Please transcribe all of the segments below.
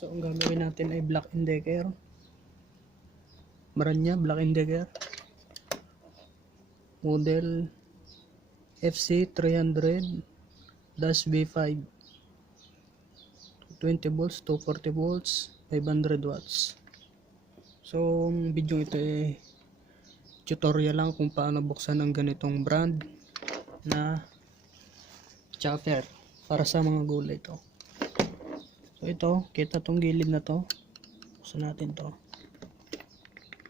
So ang gagawin natin ay Black & Decker. Brand niya Black & Decker. Model FC300-B5. 20 volts, 240 volts, 500 watts. So ang video ito ay tutorial lang kung paano buksan ang ganitong brand na chopper para sa mga gulay ito. So ito, kita tong gilid na to. Buksan natin to.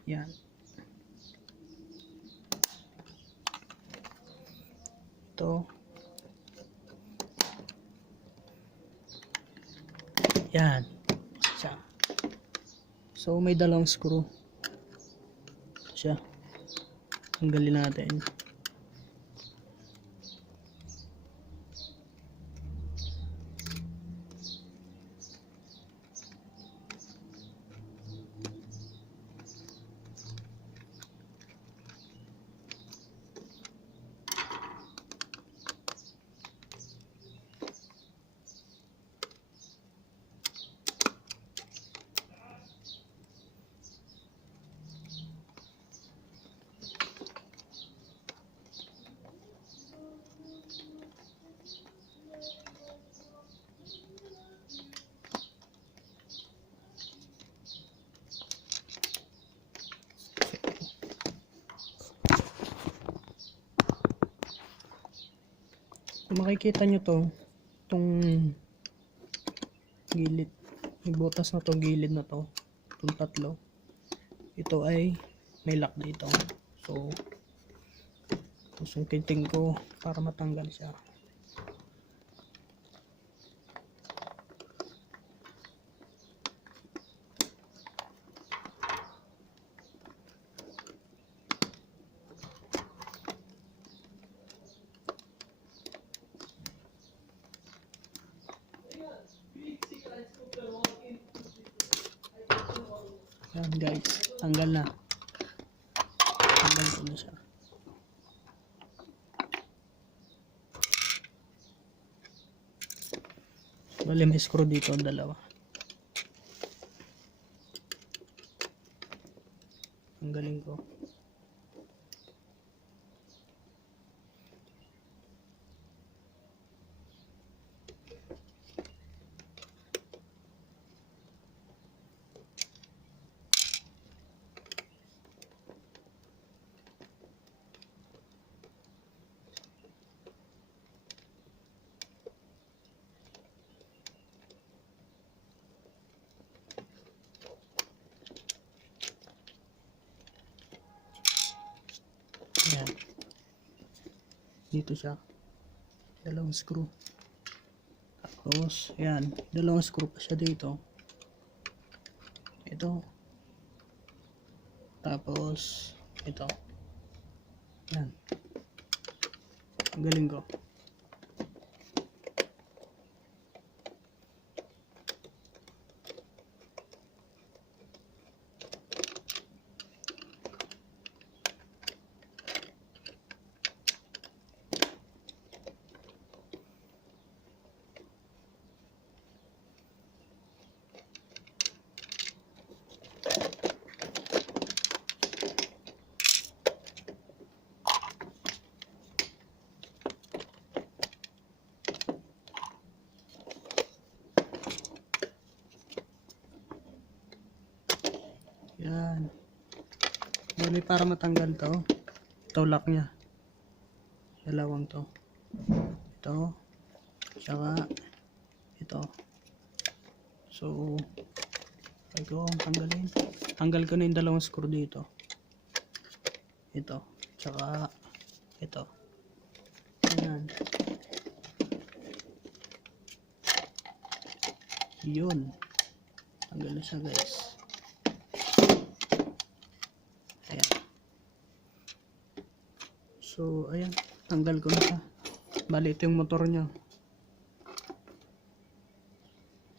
Yan. Ito. Yan. Siya. So may dalawang screw. Siya. Tanggalin natin. Kung makikita nyo to, itong gilid, may butas na to, gilid na to, itong tatlo, ito ay may lock dito. So susungkitin ko para matanggal siya. Yan guys, tanggal na. Tanggal ko na siya. Bali may screw dito, dalawa. Tanggalin ko. Ayan. Dito siya. Dalawang screw. Tapos, ayan. Dalawang screw pa siya dito. Ito. Tapos, ito. Ayan. Ang galing ko. Yan. Bali para matanggal to. Ito lock niya. Dalawang to. Ito. Saka ito. So, try ko tanggalin. Tanggal ko na yung dalawang screw dito. Ito. Saka ito. Ayan. Yun. Tanggal na siya guys. Ayan. So, ayan. Tanggal ko na siya. Bali, ito yung motor niya.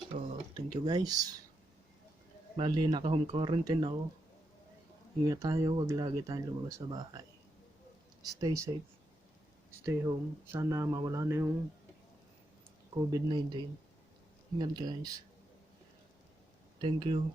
So, thank you guys. Bali, naka-home quarantine ako. Ingat tayo. Huwag lagi tayong lumabas sa bahay. Stay safe. Stay home. Sana mawala na yung COVID-19. Ingat guys. Thank you.